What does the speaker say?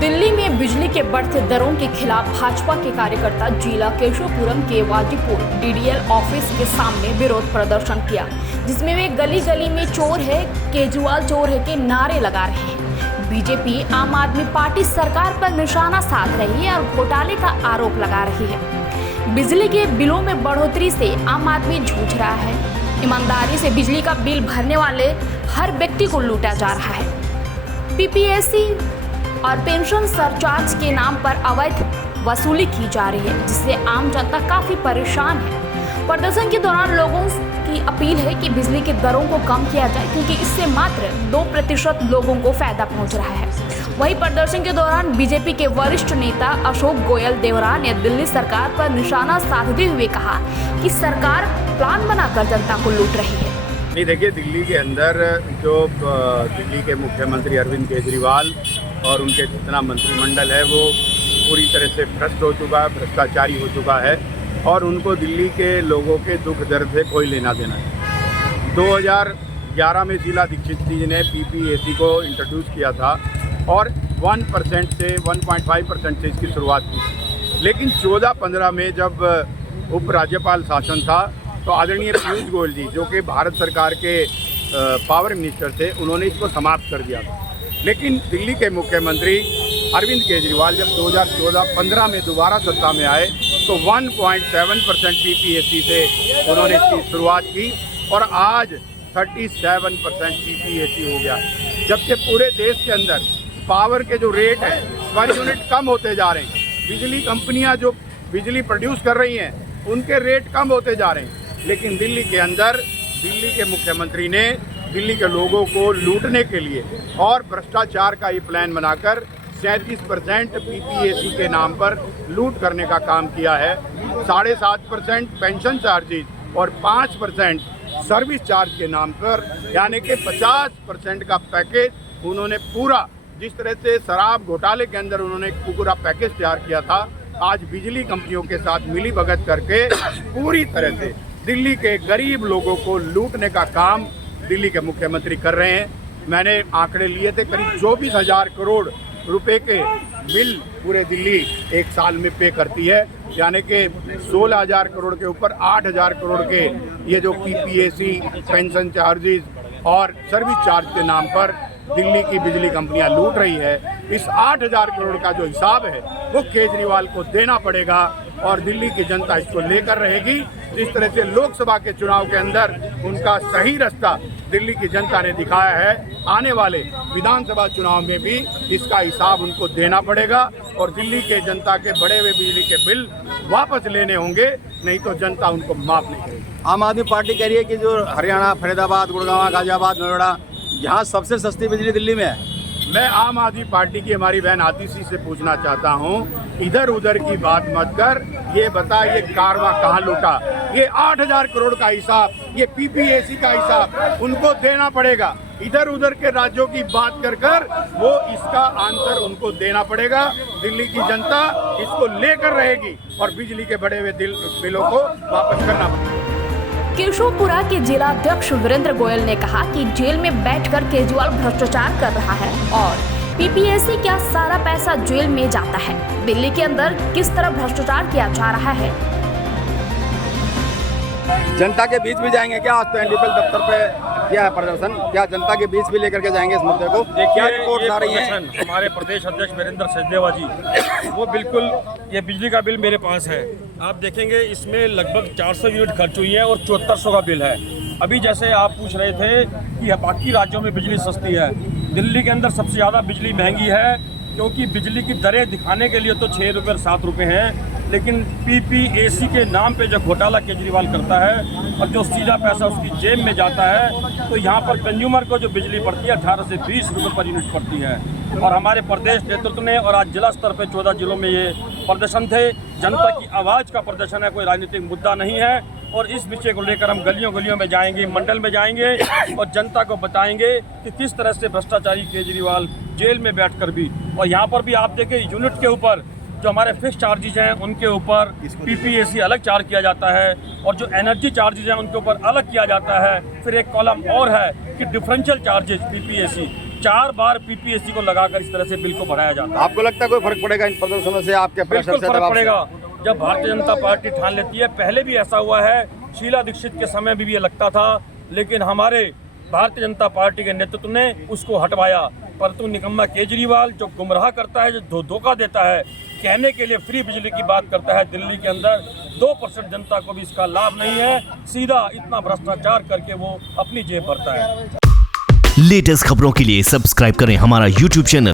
दिल्ली में बिजली के बढ़ते दरों के खिलाफ भाजपा के कार्यकर्ता जिला केशवपुरम के वाजीपुर डीडीएल ऑफिस के सामने विरोध प्रदर्शन किया, जिसमें वे गली गली में चोर है, केजरीवाल चोर है के नारे लगा रहे हैं। बीजेपी आम आदमी पार्टी सरकार पर निशाना साध रही है और घोटाले का आरोप लगा रही है। बिजली के बिलों में बढ़ोतरी से आम आदमी जूझ रहा है। ईमानदारी से बिजली का बिल भरने वाले हर व्यक्ति को लूटा जा रहा है। पीपीएसी और पेंशन सरचार्ज के नाम पर अवैध वसूली की जा रही है, जिससे आम जनता काफी परेशान है। प्रदर्शन के दौरान लोगों की अपील है कि बिजली की दरों को कम किया जाए, क्योंकि इससे मात्र 2% लोगों को फायदा पहुंच रहा है। वहीं प्रदर्शन के दौरान बीजेपी के वरिष्ठ नेता अशोक गोयल देवरा ने दिल्ली सरकार पर निशाना साधते हुए कहा कि सरकार प्लान बनाकर जनता को लूट रही है। नहीं, देखिए, दिल्ली के अंदर जो दिल्ली के मुख्यमंत्री अरविंद केजरीवाल और उनके जितना मंत्रिमंडल है वो पूरी तरह से भ्रष्ट हो चुका है, भ्रष्टाचारी हो चुका है और उनको दिल्ली के लोगों के दुख दर्द से कोई लेना देना है। 2011 में शीला दीक्षित जी ने पीपीएसी को इंट्रोड्यूस किया था और 1% से 1.5% से इसकी शुरुआत की, लेकिन 14-15 में जब उपराज्यपाल शासन था तो आदरणीय पीयूष गोयल जी, जो कि भारत सरकार के पावर मिनिस्टर थे, उन्होंने इसको समाप्त कर दिया था। लेकिन दिल्ली के मुख्यमंत्री अरविंद केजरीवाल जब 2014-15 में दोबारा सत्ता में आए तो 1.7% पीपीएसी से उन्होंने इसकी शुरुआत की और आज 37% पीपीएसी हो गया। जबकि पूरे देश के अंदर पावर के जो रेट हैं पर यूनिट कम होते जा रहे हैं। बिजली कंपनियां जो बिजली प्रोड्यूस कर रही हैं उनके रेट कम होते जा रहे हैं, लेकिन दिल्ली के अंदर दिल्ली के मुख्यमंत्री ने दिल्ली के लोगों को लूटने के लिए और भ्रष्टाचार का ये प्लान बनाकर 37% पीपीएसी के नाम पर लूट करने का काम किया है। 7.5% पेंशन चार्जेज और 5% सर्विस चार्ज के नाम पर, यानी कि 50% का पैकेज उन्होंने पूरा, जिस तरह से शराब घोटाले के अंदर उन्होंने पूरा पैकेज तैयार किया था, आज बिजली कंपनियों के साथ मिली भगत करके पूरी तरह से दिल्ली के गरीब लोगों को लूटने का काम दिल्ली के मुख्यमंत्री कर रहे हैं। मैंने आंकड़े लिए थे, करीब 24,000 करोड़ रुपए के बिल पूरे दिल्ली एक साल में पे करती है, यानी कि 16,000 करोड़ के ऊपर 8,000 करोड़ के ये जो पीपीएसी, पेंशन चार्जेस और सर्विस चार्ज के नाम पर दिल्ली की बिजली कंपनियां लूट रही है। इस 8,000 करोड़ का जो हिसाब है वो केजरीवाल को देना पड़ेगा और दिल्ली की जनता इसको लेकर रहेगी। जिस तरह से लोकसभा के चुनाव के अंदर उनका सही रास्ता दिल्ली की जनता ने दिखाया है, आने वाले विधानसभा चुनाव में भी इसका हिसाब उनको देना पड़ेगा और दिल्ली के जनता के बढ़े हुए बिजली के बिल वापस लेने होंगे, नहीं तो जनता उनको माफ नहीं करेगी। आम आदमी पार्टी कह रही है कि जो हरियाणा, फरीदाबाद, गुड़गांव, गाजियाबाद, नोएडा, यहाँ सबसे सस्ती बिजली दिल्ली में है। मैं आम आदमी पार्टी की हमारी बहन आतिशी से पूछना चाहता हूँ, इधर उधर की बात मत कर, ये बता ये कारवा कहाँ लूटा। ये 8,000 करोड़ का हिसाब, ये पीपीएसी का हिसाब उनको देना पड़ेगा। इधर उधर के राज्यों की बात कर कर वो इसका आंसर उनको देना पड़ेगा। दिल्ली की जनता इसको लेकर रहेगी और बिजली के बढ़े हुए बिलों को वापस करना पड़ेगा। केशवपुरा के जिलाध्यक्ष वीरेंद्र गोयल ने कहा कि जेल में बैठकर केजरीवाल भ्रष्टाचार कर रहा है और पीपीएसी का सारा पैसा जेल में जाता है। दिल्ली के अंदर किस तरह भ्रष्टाचार किया जा रहा है। जनता के बीच भी जाएंगे क्या? आज तो एनडीपीएल दफ्तर पे क्या है प्रदर्शन, क्या जनता के बीच भी लेकर के जाएंगे इस मुद्दे को? क्या रिपोर्ट आ रही है? हमारे प्रदेश अध्यक्ष वीरेंद्र सचदेवा जी, वो बिल्कुल, ये बिजली का बिल मेरे पास है, आप देखेंगे इसमें लगभग 400 यूनिट खर्च हुई है और 7400 का बिल है। अभी जैसे आप पूछ रहे थे कि बाकी राज्यों में बिजली सस्ती है, दिल्ली के अंदर सबसे ज़्यादा बिजली महंगी है, क्योंकि बिजली की दरें दिखाने के लिए तो 6 रुपये और 7 रुपये हैं, लेकिन पीपीएसी के नाम पे जो घोटाला केजरीवाल करता है और जो सीधा पैसा उसकी जेब में जाता है, तो यहाँ पर कंज्यूमर को जो बिजली पड़ती है 18 से 20 रुपये पर यूनिट पड़ती है। और हमारे प्रदेश नेतृत्व ने और आज जिला स्तर पे 14 जिलों में ये प्रदर्शन थे। जनता की आवाज़ का प्रदर्शन है, कोई राजनीतिक मुद्दा नहीं है। और इस विषय को लेकर हम गलियों गलियों में जाएंगे, मंडल में जाएंगे और जनता को बताएंगे कि किस तरह से भ्रष्टाचारी केजरीवाल जेल में बैठकर भी, और यहाँ पर भी आप देखें यूनिट के ऊपर जो हमारे फिक्स चार्जेज हैं उनके ऊपर पीपीएसी अलग चार्ज किया जाता है और जो एनर्जी चार्जेज हैं उनके ऊपर अलग किया जाता है। फिर एक कॉलम और है कि डिफरेंशियल चार्जेज पीपीएसी, 4 बार पीपीएससी को लगाकर इस तरह से बिल को बढ़ाया जाता है। आपको लगता है कोई फर्क पड़ेगा इन प्रदर्शनों से, आपके प्रेशर बिल्कुल से, फर्क दबाव से? पड़ेगा। जब भारतीय जनता पार्टी ठान लेती है, पहले भी ऐसा हुआ है, शीला दीक्षित के समय भी ये लगता था, लेकिन हमारे भारतीय जनता पार्टी के नेतृत्व ने उसको हटवाया। परंतु निकम्मा केजरीवाल जो गुमराह करता है, जो धोखा देता है, कहने के लिए फ्री बिजली की बात करता है, दिल्ली के अंदर 2% जनता को भी इसका लाभ नहीं है, सीधा इतना भ्रष्टाचार करके वो अपनी जेब भरता है। लेटेस्ट खबरों के लिए सब्सक्राइब करें हमारा YouTube चैनल